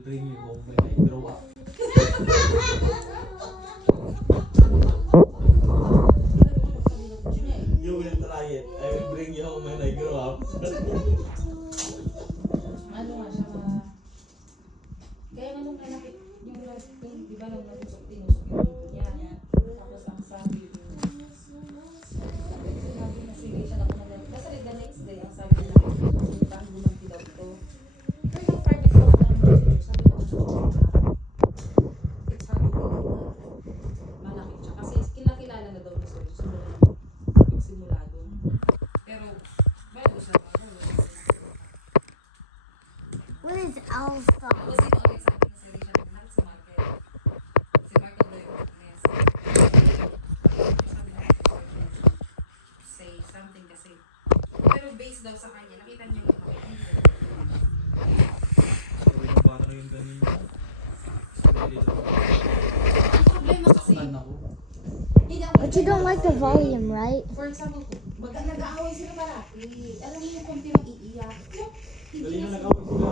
will bring you home when I grow up. You will try it. I will bring you home when I grow up. Ano nga siya kaya nga nung nanakit, yung di ba nung tinusok yung niya. Tapos ang sabi, sinabi na sige siya na kumagal. Basta the next day, ang sabi na, paano gumanti daw ito. Pero yung private talk ng manager, sabi na it's hard to believe na malaki siya. Kasi kinakilala na daw ni Sir, simula doon. Pero, bago siya What is alpha? tapos ito ang nagsabi na si Richard Bernard sa market. Si Michael Doyle Martinez. Sabi na say something kasi. Pero based daw sa kanya, nakita niya yung mga Paano yung ganito? ang problema kasi, Saktan ako. But you don't like the volume, right? for example, nag-aaway sila parati. Alam mo yung kung pinag-iiyak. Dali na nag-away sila.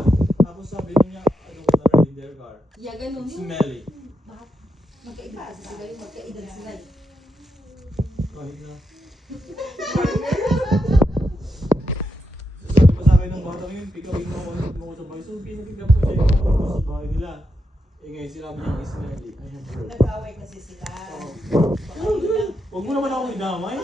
Tapos sabi niya, I don't wanna ride in their car. Yeah, ganun. It's smelly. Bakit? Magkaiba kasi sila yung magkaedad sila. Kahit na. Sabi pa sa akin ng bata ngayon, pikawin mo ako sa bahay. So, pinapick up ko siya yung ako sa bahay nila. Eh ngayon, sinabi niya, it's smelly. I have heard. Nag-away kasi sila. Huwag mo naman ako idamay.